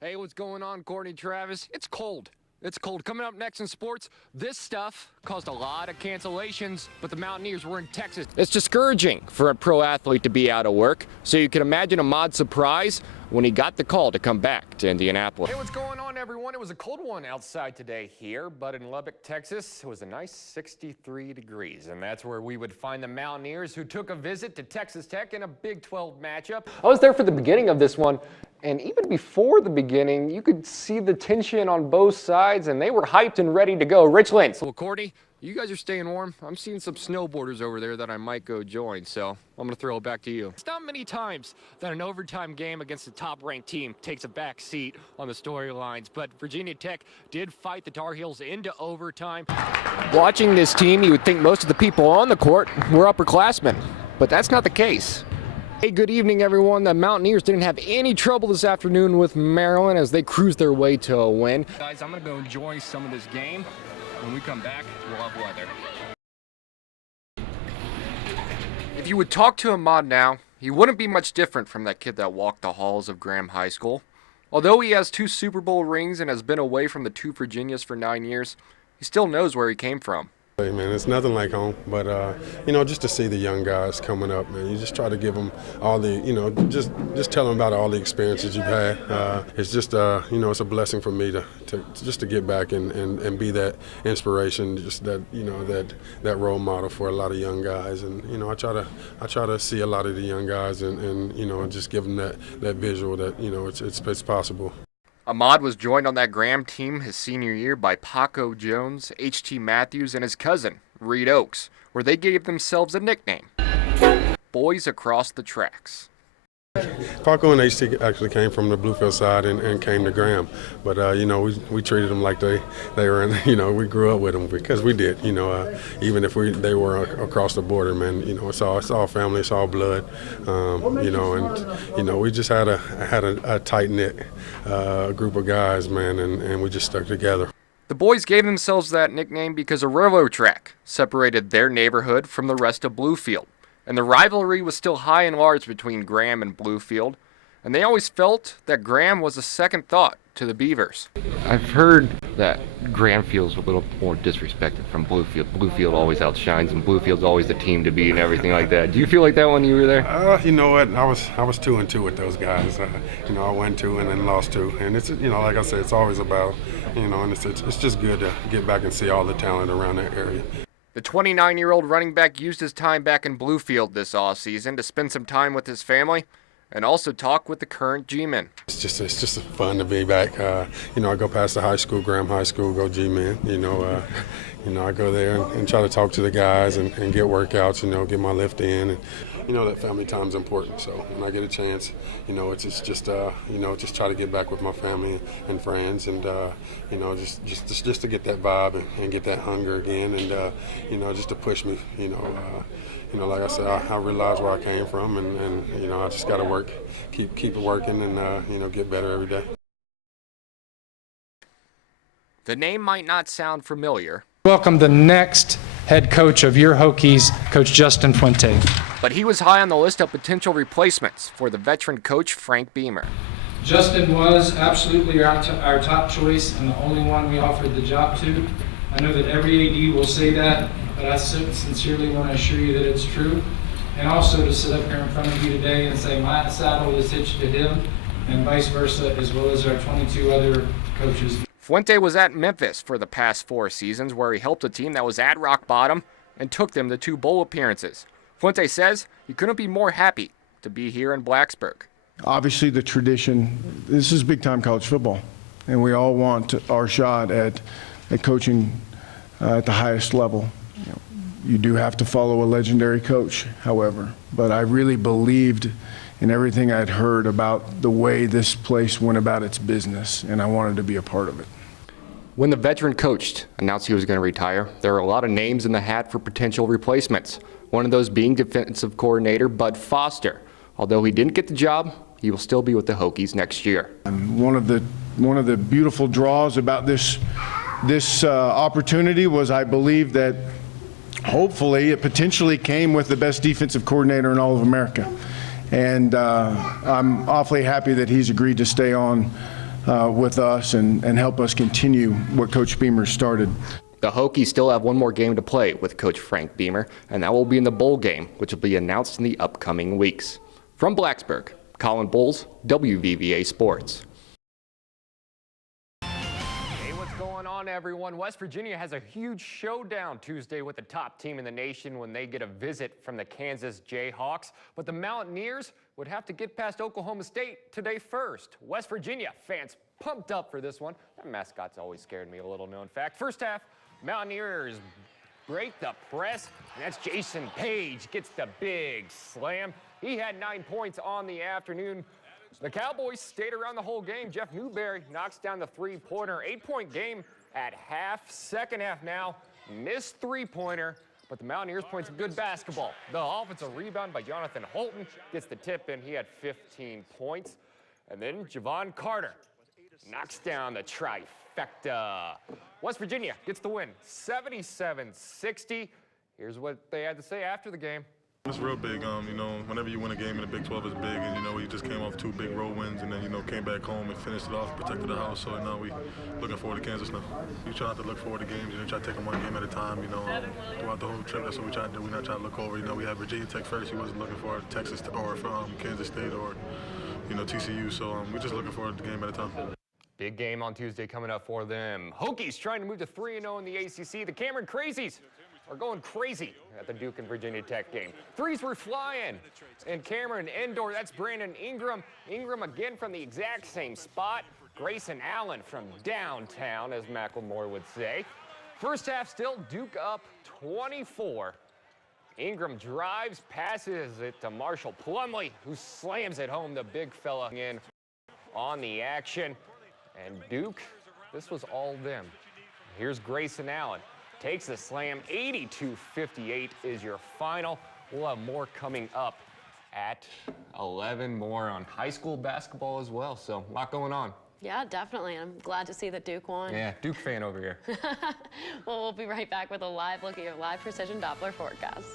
Hey, what's going on, Courtney Travis? It's cold. It's cold. Coming up next in sports, this stuff caused a lot of cancellations, but the Mountaineers were in Texas. It's discouraging for a pro athlete to be out of work, so you can imagine Ahmad's surprise when he got the call to come back to Indianapolis. Hey, what's going on, everyone? It was a cold one outside today here, but in Lubbock, Texas, it was a nice 63 degrees, and that's where we would find the Mountaineers, who took a visit to Texas Tech in a Big 12 matchup. I was there for the beginning of this one, and even before the beginning, you could see the tension on both sides, and they were hyped and ready to go. Rich Lentz. Well, Courtney, you guys are staying warm. I'm seeing some snowboarders over there that I might go join, so I'm going to throw it back to you. It's not many times that an overtime game against a top-ranked team takes a back seat on the storylines, but Virginia Tech did fight the Tar Heels into overtime. Watching this team, you would think most of the people on the court were upperclassmen, but that's not the case. Hey, good evening, everyone. The Mountaineers didn't have any trouble this afternoon with Maryland as they cruised their way to a win. Guys, I'm going to go enjoy some of this game. When we come back, we'll have weather. If you would talk to Ahmad now, he wouldn't be much different from that kid that walked the halls of Graham High School. Although he has 2 Super Bowl rings and has been away from the 2 Virginias for 9 years, he still knows where he came from. Hey man, it's nothing like home, but just to see the young guys coming up, man, you just try to give them all the, just tell them about all the experiences you've had. It's just, it's a blessing for me to get back and be that inspiration, just that, that role model for a lot of young guys, and I try to see a lot of the young guys and just give them that visual that it's possible. Ahmad was joined on that Graham team his senior year by Paco Jones, H.T. Matthews, and his cousin, Reed Oakes, where they gave themselves a nickname, Boys Across the Tracks. Paco and HT actually came from the Bluefield side and came to Graham, but we treated them like they were in, we grew up with them because we did, even if they were across the border, man, it's all family, it's all blood, we just had a tight knit group of guys, man, and we just stuck together. The boys gave themselves that nickname because a railroad track separated their neighborhood from the rest of Bluefield. And the rivalry was still high and large between Graham and Bluefield, and they always felt that Graham was a second thought to the Beavers. I've heard that Graham feels a little more disrespected from Bluefield. Bluefield always outshines, and Bluefield's always the team to beat and everything like that. Do you feel like that when you were there? You know what? I was 2-2 with those guys. I won 2 and then lost 2, and it's like I said, it's always about and it's just good to get back and see all the talent around that area. The 29-year-old running back used his time back in Bluefield this offseason to spend some time with his family and also talk with the current G-men. It's just fun to be back. I go past the high school, Graham High School, go G-men. I go there and try to talk to the guys and get workouts, get my lift in. And, that family time's important. So when I get a chance, it's just try to get back with my family and friends, and just to get that vibe and get that hunger again, and just to push me. Like I said, I realize where I came from, and I just got to work, keep working, and get better every day. The name might not sound familiar. Welcome the next head coach of your Hokies, Coach Justin Fuente. But he was high on the list of potential replacements for the veteran coach Frank Beamer. Justin was absolutely our top choice and the only one we offered the job to. I know that every AD will say that, but I sincerely want to assure you that it's true. And also to sit up here in front of you today and say my saddle is hitched to him, and vice versa, as well as our 22 other coaches. Fuente was at Memphis for the past 4 seasons, where he helped a team that was at rock bottom and took them to 2 bowl appearances. Fuente says he couldn't be more happy to be here in Blacksburg. Obviously the tradition, this is big-time college football, and we all want our shot at coaching at the highest level. You do have to follow a legendary coach, however, but I really believed in everything I'd heard about the way this place went about its business, and I wanted to be a part of it. When the veteran coach announced he was going to retire, there were a lot of names in the hat for potential replacements. One of those being defensive coordinator Bud Foster. Although he didn't get the job, he will still be with the Hokies next year. And one of the beautiful draws about this opportunity was I believe that hopefully it potentially came with the best defensive coordinator in all of America. And I'm awfully happy that he's agreed to stay on with us and help us continue what Coach Beamer started. The Hokies still have one more game to play with Coach Frank Beamer, and that will be in the bowl game, which will be announced in the upcoming weeks. From Blacksburg, Colin Bowles, WVVA Sports. Hey, what's going on, everyone? West Virginia has a huge showdown Tuesday with the top team in the nation when they get a visit from the Kansas Jayhawks. But the Mountaineers would have to get past Oklahoma State today first. West Virginia fans pumped up for this one. That mascot's always scared me, a little known fact. First half, Mountaineers break the press, and that's Jason Page gets the big slam. He had 9 points on the afternoon. The Cowboys stayed around the whole game. Jeff Newberry knocks down the three-pointer. 8-point game at half. Second half now, missed three-pointer, but the Mountaineers playing some good basketball. The offensive rebound by Jonathan Holton gets the tip in. He had 15 points. And then Javon Carter knocks down the trifecta. West Virginia gets the win, 77-60. Here's what they had to say after the game. It's real big. You know, whenever you win a game in the Big 12, it's big. And, you know, we just came off 2 big road wins and then, you know, came back home and finished it off, protected the house. So now we looking forward to Kansas now. We try not to look forward to games, you know, try to take them one game at a time, you know, throughout the whole trip. That's what we try to do. We're not trying to look over. You know, we had Virginia Tech first. We wasn't looking for Texas or for Kansas State or, you know, TCU. So we're just looking forward to the game at a time. Big game on Tuesday coming up for them. Hokies trying to move to 3-0 in the ACC. The Cameron Crazies are going crazy at the Duke and Virginia Tech game. Threes were flying. And Cameron indoor, that's Brandon Ingram. Ingram again from the exact same spot. Grayson Allen from downtown, as Macklemore would say. First half still Duke up 24. Ingram drives, passes it to Marshall Plumlee, who slams it home. The big fella in on the action. And Duke, this was all them. Here's Grayson Allen. Takes the slam. 82-58 is your final. We'll have more coming up at 11, more on high school basketball as well. So a lot going on. Yeah, definitely. I'm glad to see that Duke won. Yeah, Duke fan over here. Well, we'll be right back with a live look at your live precision Doppler forecast.